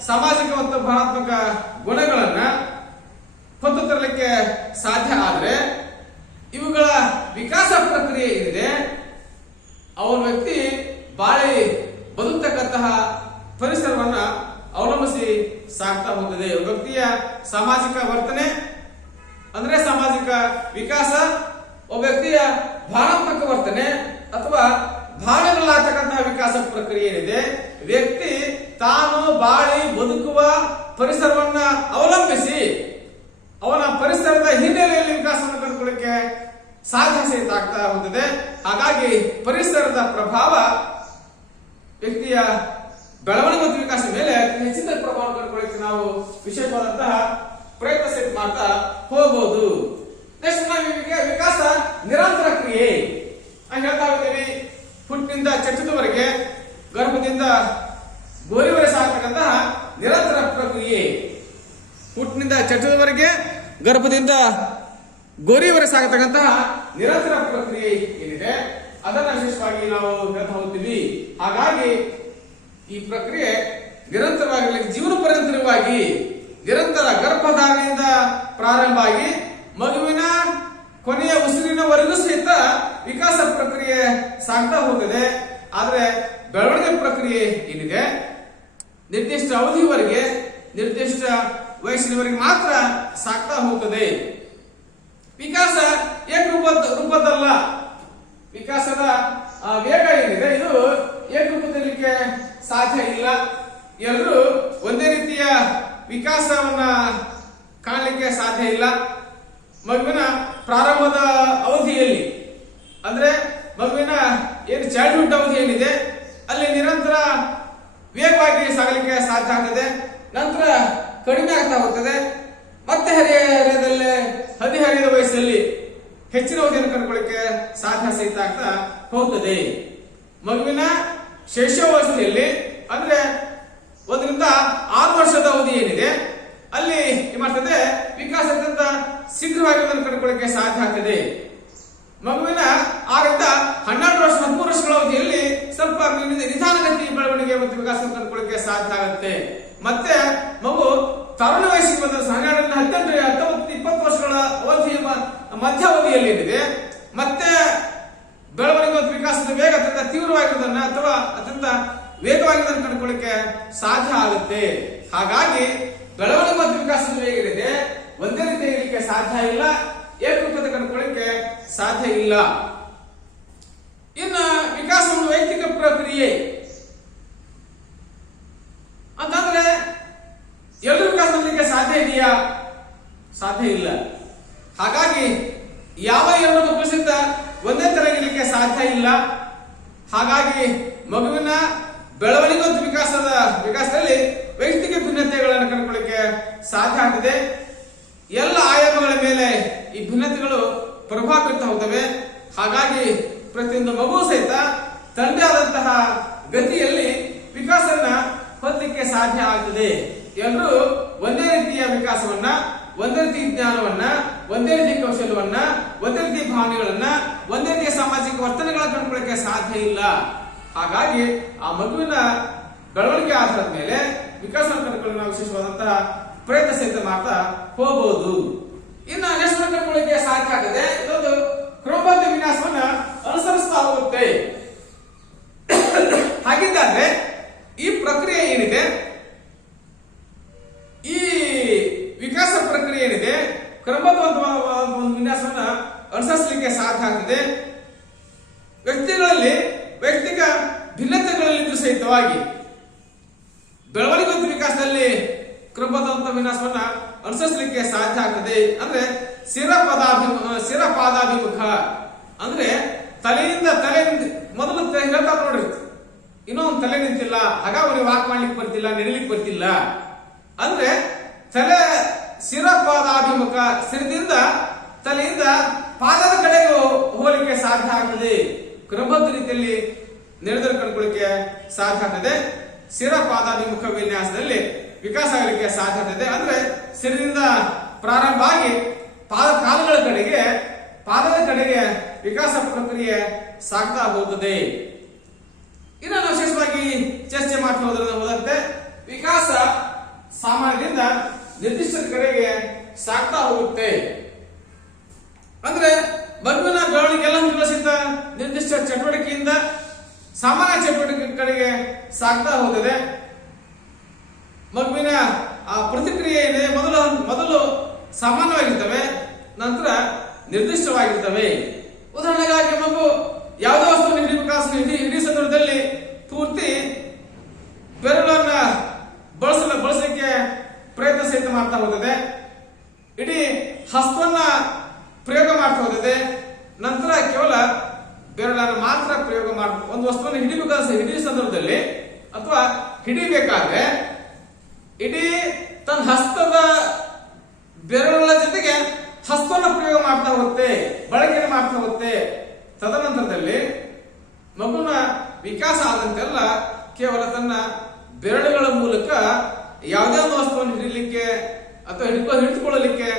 ಸಾಮಾಜಿಕ ಮತ್ತು ಭಾವನಾತ್ಮಕ ಗುಣಗಳನ್ನ ಹೊತ್ತು ತರಲಿಕ್ಕೆ ಸಾಧ್ಯ ಆದರೆ ಇವುಗಳ ವಿಕಾಸ ಪ್ರಕ್ರಿಯೆ ಏನಿದೆ, ಅವನ ವ್ಯಕ್ತಿ ಬಾಳಿ ಬದುಕ್ತಕ್ಕಂತಹ ಪರಿಸರವನ್ನ ಅವಲಂಬಿಸಿ ಸಾಗ್ತಾ ಹೋಗ್ತದೆ. ವ್ಯಕ್ತಿಯ ಸಾಮಾಜಿಕ ವರ್ತನೆ ಅಂದ್ರೆ ಸಾಮಾಜಿಕ ವಿಕಾಸ, ಒಬ್ಬ ವ್ಯಕ್ತಿಯ ಭಾವನಾತ್ಮಕ ವರ್ತನೆ ಅಥವಾ ಭಾವನೆಗಳಾಗ್ತಕ್ಕಂತಹ ವಿಕಾಸ ಪ್ರಕ್ರಿಯೆ ಏನಿದೆ, ವ್ಯಕ್ತಿ ತಾನು ಬಾಳಿ ಬದುಕುವ ಪರಿಸರವನ್ನ ಅವಲಂಬಿಸಿ ಅವನ ಪರಿಸರದ ಹಿನ್ನೆಲೆಯಲ್ಲಿ ವಿಕಾಸವನ್ನು ಕಂಡುಕೊಳ್ಳಿಕ್ಕೆ ಸಾಧ್ಯ ಸಹಿತ ಆಗ್ತಾ ಹೋಗುತ್ತದೆ. ಹಾಗಾಗಿ ಪರಿಸರದ ಪ್ರಭಾವ ವ್ಯಕ್ತಿಯ ಬೆಳವಣಿಗೆ ಮತ್ತು ವಿಕಾಸ ಮೇಲೆ ಹೆಚ್ಚಿನ ಪ್ರಭಾವ ಕಂಡುಕೊಳ್ಳಿಕ್ಕೆ ನಾವು ವಿಶೇಷವಾದಂತಹ ಪ್ರಯತ್ನ ಸಹಿತ ಮಾಡ್ತಾ ಹೋಗಬಹುದು. ನೆಕ್ಸ್ಟ್ ನಾವು ವಿಕಾಸ ನಿರಂತರ ಕ್ರಿಯೆ ಹೇಳ್ತಾ ಹೋಗ್ತೀವಿ. ಹುಟ್ಟಿನಿಂದ ಚಟ್ಟದವರೆಗೆ, ಗರ್ಭದಿಂದ ಗೋರಿವರೆ ಸಾಗತಕ್ಕಂತಹ ನಿರಂತರ ಪ್ರಕ್ರಿಯೆ. ಹುಟ್ಟಿನಿಂದ ಚಟ್ಟದವರೆಗೆ, ಗರ್ಭದಿಂದ ಗೋರಿವರೆ ಸಾಗತಕ್ಕಂತಹ ನಿರಂತರ ಪ್ರಕ್ರಿಯೆ ಏನಿದೆ ಅದನ್ನ ವಿಶೇಷವಾಗಿ ನಾವು ಹೇಳ್ತಾ ಹೋಗ್ತೀವಿ. ಹಾಗಾಗಿ ಈ ಪ್ರಕ್ರಿಯೆ ನಿರಂತರವಾಗಿರ್ಲಿಕ್ಕೆ ಜೀವನ ಪರ್ಯಂತರವಾಗಿ ನಿರಂತರ ಗರ್ಭಧಾರಣೆಯಿಂದ ಪ್ರಾರಂಭ ಆಗಿ ಮಗುವಿನ ಕೊನೆಯ ಉಸಿರಿನವರೆಗೂ ಸಹಿತ ವಿಕಾಸ ಪ್ರಕ್ರಿಯೆ ಸಾಗ್ತಾ ಹೋಗಿದೆ. ಆದ್ರೆ ಬೆಳವಣಿಗೆ ಪ್ರಕ್ರಿಯೆ ಏನಿದೆ ನಿರ್ದಿಷ್ಟ ಅವಧಿವರೆಗೆ, ನಿರ್ದಿಷ್ಟ ವಯಸ್ಸಿನವರೆಗೆ ಮಾತ್ರ ಸಾಗ್ತಾ ಹೋಗುತ್ತದೆ. ವಿಕಾಸ ಏಕರೂಪದಲ್ಲ. ವಿಕಾಸದ ವೇಗ ಏನಿದೆ ಇದು ಏಕರೂಪದಲ್ಲಿಕ್ಕೆ ಸಾಧ್ಯ ಇಲ್ಲ. ಎಲ್ಲರೂ ಒಂದೇ ರೀತಿಯ ವಿಕಾಸವನ್ನ ಕಾಣಲಿಕ್ಕೆ ಸಾಧ್ಯ ಇಲ್ಲ. ಮಗುವಿನ ಪ್ರಾರಂಭದ ಅವಧಿಯಲ್ಲಿ ಅಂದ್ರೆ ಮಗುವಿನ ಏನು ಚೈಲ್ಡ್ಹುಡ್ ಅವಧಿ ಏನಿದೆ ಅಲ್ಲಿ ನಿರಂತರ ವೇಗವಾಗಿ ಸಾಗಲಿಕ್ಕೆ ಸಾಧ್ಯ ಆಗ್ತದೆ. ನಂತರ ಕಡಿಮೆ ಆಗ್ತಾ ಹೋಗ್ತದೆ. ಮತ್ತೆ ಹದಿಹರೆಯದ ವಯಸ್ಸಲ್ಲಿ ಹೆಚ್ಚಿನ ಅವಧಿಯನ್ನು ಕಂಡುಕೊಳ್ಳಿಕ್ಕೆ ಸಾಧ್ಯ ಸಹಿತ ಆಗ್ತಾ ಹೋಗ್ತದೆ. ಮಗುವಿನ ಶೈಶವಾವಸ್ಥೆಯಲ್ಲಿ ಅಂದ್ರೆ 1 ರಿಂದ 6 ವರ್ಷದ ಅವಧಿ ಏನಿದೆ ಅಲ್ಲಿ ಏನ್ ಮಾಡ್ತದೆ ವಿಕಾಸ ಅತ್ಯಂತ ಶೀಘ್ರವಾಗಿ ಅದನ್ನು ಕಂಡುಕೊಳ್ಳಿಕ್ಕೆ ಸಾಧ್ಯ ಆಗ್ತದೆ. ಮಗುವಿನ 6 ರಿಂದ 12 ವರ್ಷ 13 ವರ್ಷಗಳ ಅವಧಿಯಲ್ಲಿ ಸ್ವಲ್ಪ ನಿಧಾನಗತಿ ಬೆಳವಣಿಗೆ ಮತ್ತು ವಿಕಾಸ ಕಂಡುಕೊಳ್ಳಕ್ಕೆ ಸಾಧ್ಯ ಆಗುತ್ತೆ. ಮತ್ತೆ ಮಗು ತರುಣ ವಯಸ್ಸಿಗೆ ಬಂದ 12 ರಿಂದ 18 19 20 ವರ್ಷಗಳ ಅವಧಿಯ ಮಧ್ಯಾವಧಿಯಲ್ಲಿ ಏನಿದೆ ಮತ್ತೆ ಬೆಳವಣಿಗೆ ಮತ್ತು ವಿಕಾಸದ ವೇಗ ಅತ್ಯಂತ ತೀವ್ರವಾಗಿರುವುದನ್ನ ಅಥವಾ ಅತ್ಯಂತ ವೇಗವಾಗಿರುವುದನ್ನು ಕಂಡುಕೊಳ್ಳಕ್ಕೆ ಸಾಧ್ಯ ಆಗುತ್ತೆ. ಹಾಗಾಗಿ ಬೆಳವಣಿಗೆ ಮತ್ತು ವಿಕಾಸದ ವೇಗ ಏನಿದೆ ಒಂದೇ ರೀತಿ ಇರಲಿಕ್ಕೆ ಸಾಧ್ಯ ಇಲ್ಲ, ಏಕರೂಪತೆ ಕಂಡುಕೊಳ್ಳಕ್ಕೆ ಸಾಧ್ಯ ಇಲ್ಲ. ಇನ್ನು ವಿಕಾಸ ಒಂದು ವೈಯಕ್ತಿಕ ಪ್ರಕ್ರಿಯೆ ಅಂತಂದ್ರೆ ಎಲ್ಲರೂ ವಿಕಾಸ ಹೊಂದಲಿಕ್ಕೆ ಸಾಧ್ಯ ಇದೆಯಾ? ಸಾಧ್ಯ ಇಲ್ಲ. ಹಾಗಾಗಿ ಯಾವ ಎರಡು ಮಕ್ಕಳು ಸಹಿತ ಒಂದೇ ತರ ಇರಲಿಕ್ಕೆ ಸಾಧ್ಯ ಇಲ್ಲ. ಹಾಗಾಗಿ ಮಗುವಿನ ಬೆಳವಣಿಗೆ ಮತ್ತು ವಿಕಾಸದಲ್ಲಿ ವೈಯಕ್ತಿಕ ಭಿನ್ನತೆಗಳನ್ನು ಕಂಡುಕೊಳ್ಳಕ್ಕೆ ಸಾಧ್ಯ ಆಗ್ತದೆ. ಎಲ್ಲ ಆಯಾಮಗಳ ಮೇಲೆ ಈ ಭಿನ್ನತೆಗಳು ಪ್ರಭಾವ ಬೀರ್ತಾ ಹೋಗ್ತವೆ. ಹಾಗಾಗಿ ಪ್ರತಿಯೊಂದು ಮಗು ಸಹಿತ ತನ್ನದೇ ಆದಂತಹ ಗತಿಯಲ್ಲಿ ವಿಕಾಸವನ್ನ ಹೊಂದಲಿಕ್ಕೆ ಸಾಧ್ಯ ಆಗ್ತದೆ. ಎಲ್ಲರೂ ಒಂದೇ ರೀತಿಯ ವಿಕಾಸವನ್ನ, ಒಂದೇ ರೀತಿ ಜ್ಞಾನವನ್ನ, ಒಂದೇ ರೀತಿ ಕೌಶಲ್ಯವನ್ನ, ಒಂದೇ ರೀತಿ ಭಾವನೆಗಳನ್ನ, ಒಂದೇ ರೀತಿಯ ಸಾಮಾಜಿಕ ವರ್ತನೆಗಳನ್ನ ಕಂಡುಕೊಳ್ಳಕ್ಕೆ ಸಾಧ್ಯ ಇಲ್ಲ. ಹಾಗಾಗಿ ಆ ಮಗುವಿನ ಬೆಳವಣಿಗೆ ಆಧಾರದ ಮೇಲೆ ವಿಕಾಸವನ್ನು ಕಂಡುಕೊಳ್ಳಲು ನಾವು ವಿಶೇಷವಾದಂತಹ ಪ್ರಯತ್ನ ಸಹಿತ ಮಾಡ್ತಾ ಹೋಗಬಹುದು. ಇನ್ನು ನೆಕ್ಸ್ಟ್ ಕಂಡುಕೊಳ್ಳಕ್ಕೆ ಸಾಧ್ಯ ಆಗುತ್ತೆ. ಇದೊಂದು ಕ್ರಮಬದ್ಧ ವಿನ್ಯಾಸವನ್ನ ಅನುಸರಿಸ್ತಾ ಹೋಗುತ್ತೆ. ಹಾಗಿದ್ದಾದ್ರೆ ಈ ಪ್ರಕ್ರಿಯೆ ಏನಿದೆ, ಈ ವಿಕಾಸ ಪ್ರಕ್ರಿಯೆ ಏನಿದೆ ಕ್ರಮಬದ್ಧವಾದ ಒಂದು ವಿನ್ಯಾಸವನ್ನ ಅನುಸರಿಸಲಿಕ್ಕೆ ಸಾಧ್ಯ ಆಗ್ತದೆ. ವ್ಯಕ್ತಿಗಳಲ್ಲಿ ವೈಯಕ್ತಿಕ ಭಿನ್ನತೆಗಳಲ್ಲಿ ಸಹಿತವಾಗಿ ಬೆಳವಣಿಗೆ ಮತ್ತು ವಿಕಾಸದಲ್ಲಿ ಕ್ರಮಬದ್ಧವಾದ ವಿನ್ಯಾಸವನ್ನ ಅನುಸರಿಸಲಿಕ್ಕೆ ಸಾಧ್ಯ ಆಗ್ತದೆ. ಅಂದ್ರೆ ಶಿರಪಾದಾಭಿಮುಖ ಅಂದ್ರೆ ತಲೆಯಿಂದ ಮೊದಲು ಹೇಳ್ತಾ ನೋಡ್ರಿ, ಇನ್ನೊಂದು ತಲೆ ನಿಂತಿಲ್ಲ, ಹಾಗಾಗಿ ವಾಕ್ ಮಾಡ್ಲಿಕ್ಕೆ ಬರ್ತಿಲ್ಲ, ನಡಿಲಿಕ್ಕೆ ಬರ್ತಿಲ್ಲ ಅಂದ್ರೆ ತಲೆ ಶಿರಪಾದಾಭಿಮುಖ, ಶಿರದಿಂದ ತಲೆಯಿಂದ ಪಾದದ ಕಡೆಗೆ ಹೋಗಲಿಕ್ಕೆ ಸಾಧ್ಯ ಆಗ್ತದೆ. ಕ್ರಮಬದ್ಧ ರೀತಿಯಲ್ಲಿ ನಡೆದರೆ ಕಂಡುಕೊಳ್ಳಿಕ್ಕೆ ಸಾಧ್ಯ ಆಗ್ತದೆ. ಶಿರಪಾದಾಭಿಮುಖ ವಿನ್ಯಾಸದಲ್ಲಿ ವಿಕಾಸ ಆಗಲಿಕ್ಕೆ ಸಾಧ್ಯ ಆಗ್ತದೆ. ಅಂದ್ರೆ ಶಿರದಿಂದ ಪ್ರಾರಂಭ ಆಗಿ ಪಾದದ ಕಡೆಗೆ ವಿಕಾಸ ಪ್ರಕ್ರಿಯೆ ಸಾಗ್ತಾ ಹೋಗುತ್ತದೆ. ಇನ್ನು ವಿಶೇಷವಾಗಿ ಚರ್ಚೆ ಮಾಡ್ತಾ ಹೋದಂತೆ ವಿಕಾಸ ಸಾಮಾನ್ಯದಿಂದ ನಿರ್ದಿಷ್ಟ ಕಡೆಗೆ ಸಾಗ್ತಾ ಹೋಗುತ್ತೆ. ಅಂದ್ರೆ ಮಗುವಿನ ಬೆಳವಣಿಗೆ ಎಲ್ಲ ವಿಕಸಿತ ನಿರ್ದಿಷ್ಟ ಚಟುವಟಿಕೆಯಿಂದ ಸಾಮಾನ್ಯ ಚಟುವಟಿಕೆ ಕಡೆಗೆ ಸಾಗ್ತಾ ಹೋಗುತ್ತದೆ. ಮಗುವಿನ ಆ ಪ್ರತಿಕ್ರಿಯೆ ಇದೆ ಮೊದಲು ಸಾಮಾನ್ಯವಾಗಿರ್ತವೆ, ನಂತರ ನಿರ್ದಿಷ್ಟವಾಗಿರ್ತವೆ. ಉದಾಹರಣೆಗಾಗಿ ಮಗು ಯಾವುದೋ ವಸ್ತುವನ್ನು ಹಿಡಿ ಸಂದರ್ಭದಲ್ಲಿ ಪೂರ್ತಿ ಬೆರಳನ್ನ ಬಳಸಲಿಕ್ಕೆ ಪ್ರಯತ್ನ ಸಹಿತ ಮಾಡ್ತಾ ಹೋಗ್ತದೆ. ಇಡೀ ಹಸ್ತವನ್ನ ಪ್ರಯೋಗ ಮಾಡ್ತಾ ಹೋಗ್ತದೆ. ನಂತರ ಕೇವಲ ಬೆರಳನ್ನು ಮಾತ್ರ ಪ್ರಯೋಗ ಮಾಡ್ತಾ ಒಂದು ವಸ್ತುವನ್ನು ಹಿಡಿಯ ಸಂದರ್ಭದಲ್ಲಿ ಅಥವಾ ಹಿಡಿಬೇಕಾದ್ರೆ ಇಡೀ ತನ್ನ ಹಸ್ತದ ಬೆರಳುಗಳ ಜೊತೆಗೆ ಹಸ್ತವನ್ನು ಪ್ರಯೋಗ ಮಾಡ್ತಾ ಹೋಗುತ್ತೆ, ಬಳಕೆಯನ್ನು ಮಾಡ್ತಾ ಹೋಗುತ್ತೆ. ತದನಂತರದಲ್ಲಿ ಮಗುವಿನ ವಿಕಾಸ ಆದಂತೆಲ್ಲ ಕೇವಲ ತನ್ನ ಬೆರಳುಗಳ ಮೂಲಕ ಯಾವುದೇ ಒಂದು ವಸ್ತುವನ್ನು ಹಿಡಿಯಲಿಕ್ಕೆ ಅಥವಾ ಹಿಡಿದುಕೊಳ್ಳಲಿಕ್ಕೆ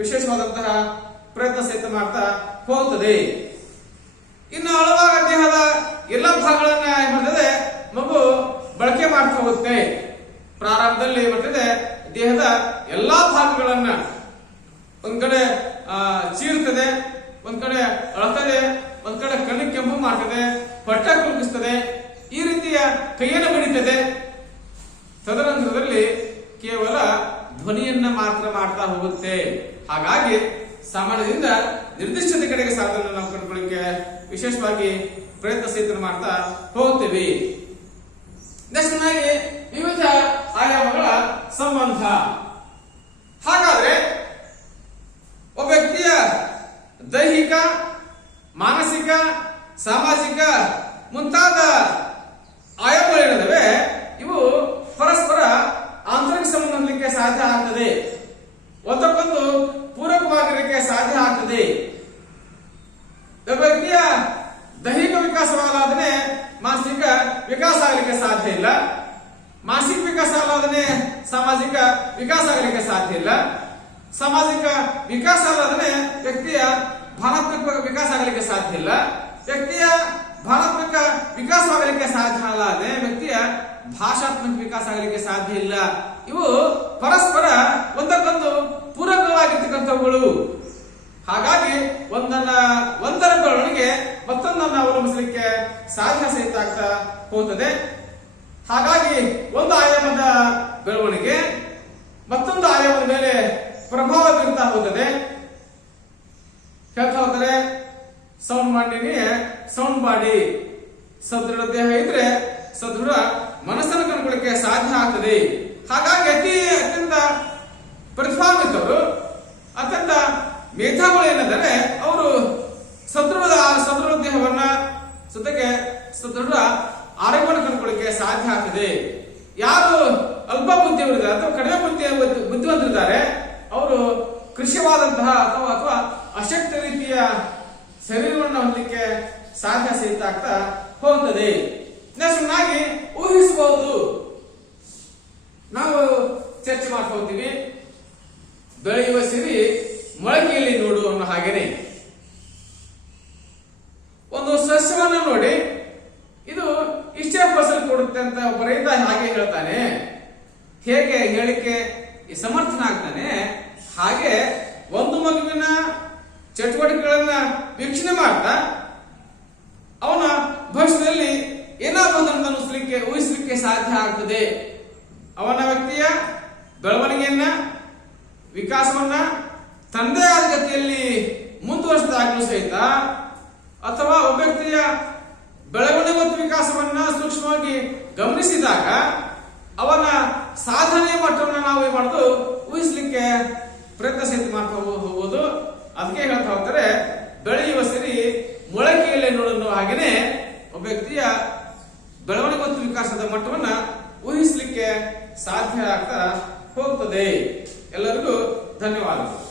ವಿಶೇಷವಾದಂತಹ ಪ್ರಯತ್ನ ಸಹಿತ ಮಾಡ್ತಾ ಹೋಗುತ್ತದೆ. ಇನ್ನು ಅಳುವಾಗ ದೇಹದ ಎಲ್ಲ ಭಾಗಗಳನ್ನ ಏನ್ ಮಗು ಬಳಕೆ ಮಾಡ್ತಾ ಹೋಗುತ್ತೆ. ಪ್ರಾರಂಭದಲ್ಲಿ ಏನಿದೆ ದೇಹದ ಎಲ್ಲಾ ಭಾಗಗಳನ್ನ ಒಂದ್ ಕಡೆ ಚೀರ್ತದೆ, ಒಂದ್ ಕಡೆ ಅಳತದೆ, ಒಂದ್ ಕಡೆ ಕಣ್ಣಿಗೆ ಕೆಂಪು ಮಾಡ್ತದೆ, ಹೊಟ್ಟೆ ಕುಲುಕಿಸ್ತದೆ, ಈ ರೀತಿಯ ಕೈಯನ್ನು ಬಡಿತದೆ. ತದನಂತರದಲ್ಲಿ ಕೇವಲ ಧ್ವನಿಯನ್ನ ಮಾತ್ರ ಮಾಡ್ತಾ ಹೋಗುತ್ತೆ. ಹಾಗಾಗಿ ಸಾಮಾನ್ಯದಿಂದ ನಿರ್ದಿಷ್ಟತೆ ಕಡೆಗೆ ಸಾಧನೆ ನಾವು ಕಂಡುಕೊಳ್ಳಿಕ್ಕೆ ವಿಶೇಷವಾಗಿ ಪ್ರಯತ್ನ ಸಹಿತ ಮಾಡ್ತಾ ಹೋಗ್ತೇವೆ. ನೆಕ್ಸ್ಟ್ ವಿವಿಧ ಆಯಾಮಗಳ ಸಂಬಂಧ. ಹಾಗಾದ್ರೆ ಒಬ್ಬ ವ್ಯಕ್ತಿಯ ದೈಹಿಕ, ಮಾನಸಿಕ, ಸಾಮಾಜಿಕ ಮುಂತಾದ ಆಯಾಮಗಳಿವೆ. ಇವು ಪರಸ್ಪರ ಆಂತರಿಕ ಸಂಬಂಧ ಹೊಂದಲಿಕ್ಕೆ ಸಾಧ್ಯ ಆಗ್ತದೆ, ಒಂದಕ್ಕೊಂದು ಪೂರಕವಾಗಿರಲಿಕ್ಕೆ ಸಾಧ್ಯ ಆಗ್ತದೆ. ಒಬ್ಬ ವ್ಯಕ್ತಿಯ ದೈಹಿಕ ವಿಕಾಸವಾಗಲಾದನೆ ಮಾನಸಿಕ ವಿಕಾಸ ಆಗಲಿಕ್ಕೆ ಸಾಧ್ಯ ಇಲ್ಲ, ಮಾನಸಿಕ ವಿಕಾಸ ಅಲ್ಲದನೆ ಸಾಮಾಜಿಕ ವಿಕಾಸ ಆಗಲಿಕ್ಕೆ ಸಾಧ್ಯ ಇಲ್ಲ, ಸಾಮಾಜಿಕ ವಿಕಾಸ ಅಲ್ಲದನೆ ವ್ಯಕ್ತಿಯ ಭಾವನಾತ್ಮಕ ವಿಕಾಸ ಆಗಲಿಕ್ಕೆ ಸಾಧ್ಯ ಇಲ್ಲ. ವ್ಯಕ್ತಿಯ ಭಾವನಾತ್ಮಕ ವಿಕಾಸವಾಗಲಿಕ್ಕೆ ಸಾಧ್ಯ ಅಲ್ಲದೆ ವ್ಯಕ್ತಿಯ ಭಾಷಾತ್ಮಕ ವಿಕಾಸ ಆಗಲಿಕ್ಕೆ ಸಾಧ್ಯ ಇಲ್ಲ. ಇವು ಪರಸ್ಪರ ಒಂದಕ್ಕೊಂದು ಪೂರಕವಾಗಿರ್ತಕ್ಕಂಥವುಗಳು. ಹಾಗಾಗಿ ಒಂದರ ಬೆಳವಣಿಗೆ ಮತ್ತೊಂದನ್ನು ಅವಲಂಬಿಸಲಿಕ್ಕೆ ಸಾಧ್ಯ ಸಹಿತ ಆಗ್ತಾ ಹೋಗುತ್ತದೆ. ಹಾಗಾಗಿ ಒಂದು ಆಯಾಮದ ಬೆಳವಣಿಗೆ ಮತ್ತೊಂದು ಆಯಾಮದ ಮೇಲೆ ಪ್ರಭಾವ ಬೀರ್ತಾ ಹೋಗುತ್ತದೆ. ಹೇಳ್ತಾ ಹೋದರೆ ಸೌಂಡ್ ಮೈಂಡಿಗೆ ಸೌಂಡ್ ಬಾಡಿ, ಸದೃಢ ದೇಹ ಇದ್ರೆ ಸದೃಢ ಮನಸ್ಸನ್ನು ಕಂಡುಕೊಳ್ಳಕ್ಕೆ ಸಾಧ್ಯ ಆಗ್ತದೆ. ಹಾಗಾಗಿ ಅತ್ಯಂತ ಪ್ರತಿಭಾನ್ವಿತವರು, ಅತ್ಯಂತ ಮೇಧಾಗಳು ಏನೆಂದರೆ ಅವರು ಸದೃಢ ದೇಹವನ್ನ ಜೊತೆಗೆ ಸದೃಢ ಆರೋಗ್ಯವನ್ನು ಕಂಡುಕೊಳ್ಳಕ್ಕೆ ಸಾಧ್ಯ ಆಗ್ತದೆ. ಯಾರು ಅಲ್ಪ ಬುದ್ಧಿಯವರಿದ್ದಾರೆ ಅಥವಾ ಕಡಿಮೆ ಬುದ್ಧಿವಂತರಿದ್ದಾರೆ ಅವರು ಕೃಷಿವಾದಂತಹ ಅಥವಾ ಅಶಕ್ತ ರೀತಿಯ ಶರೀರವನ್ನು ಹೊಂದಲಿಕ್ಕೆ ಸಾಧ್ಯ ಸಹಿತ ಆಗ್ತಾ ಹೋಗುತ್ತದೆ. ಸುಮ್ಮನಾಗಿ ಊಹಿಸಬಹುದು. ನಾವು ಚರ್ಚೆ ಮಾಡ್ತಾ ಹೋಗ್ತೀವಿ, ಬೆಳೆಯುವ ಸಿರಿ ಮೊಳಕೆಯಲ್ಲಿ ನೋಡು ಅನ್ನೋ ಹಾಗೇನೆ. ಒಂದು ಸಸ್ಯವನ್ನು ನೋಡಿ ಇದು ಇಷ್ಟೇ ಫಸಲು ಕೊಡುತ್ತೆ ಅಂತ ಒಬ್ಬ ರೈತ ಹಾಗೆ ಹೇಳ್ತಾನೆ. ಹೇಗೆ ಹೇಳಿಕೆ ಸಮರ್ಥನಾಗ್ತಾನೆ, ಹಾಗೆ ಒಂದು ಮಗುವಿನ ಚಟುವಟಿಕೆಗಳನ್ನ ವೀಕ್ಷಣೆ ಮಾಡ್ತಾ ಅವನ ಭವಿಷ್ಯದಲ್ಲಿ ಏನಾಗಬಹುದು ಅಂತ ಊಹಿಸಲಿಕ್ಕೆ ಸಾಧ್ಯ ಆಗ್ತದೆ. ಅವನ ವ್ಯಕ್ತಿಯ ಬೆಳವಣಿಗೆಯನ್ನ ವಿಕಾಸವನ್ನ ತಂದೆ ಆದ ಗತಿಯಲ್ಲಿ ಮುಂದುವರಿಸಿದಾಗಲೂ ಸಹಿತ ಅಥವಾ ಒಬ್ಬ ವ್ಯಕ್ತಿಯ ಬೆಳವಣಿಗೆ ಮತ್ತು ವಿಕಾಸವನ್ನ ಸೂಕ್ಷ್ಮವಾಗಿ ಗಮನಿಸಿದಾಗ ಅವನ ಸಾಧನೆಯ ಮಟ್ಟವನ್ನು ನಾವು ಏನ್ ಮಾಡೋದು ಊಹಿಸಲಿಕ್ಕೆ ಪ್ರಯತ್ನ ಸಹಿತ ಮಾಡ್ತಾ ಹೋಗುವುದು. ಅದಕ್ಕೆ ಹೇಳ್ತಾ ಹೋಗ್ತಾರೆ, ಬೆಳೆಯುವ ಸಿರಿ ಮೊಳಕೆಯಲ್ಲೇ ನೋಡೋ ಹಾಗೇನೆ ಒಬ್ಬ ವ್ಯಕ್ತಿಯ ಬೆಳವಣಿಗೆ ಮತ್ತು ವಿಕಾಸದ ಮಟ್ಟವನ್ನ ಊಹಿಸಲಿಕ್ಕೆ ಸಾಧ್ಯ ಆಗ್ತಾ ಹೋಗ್ತದೆ. ಎಲ್ಲರಿಗೂ ಧನ್ಯವಾದಗಳು.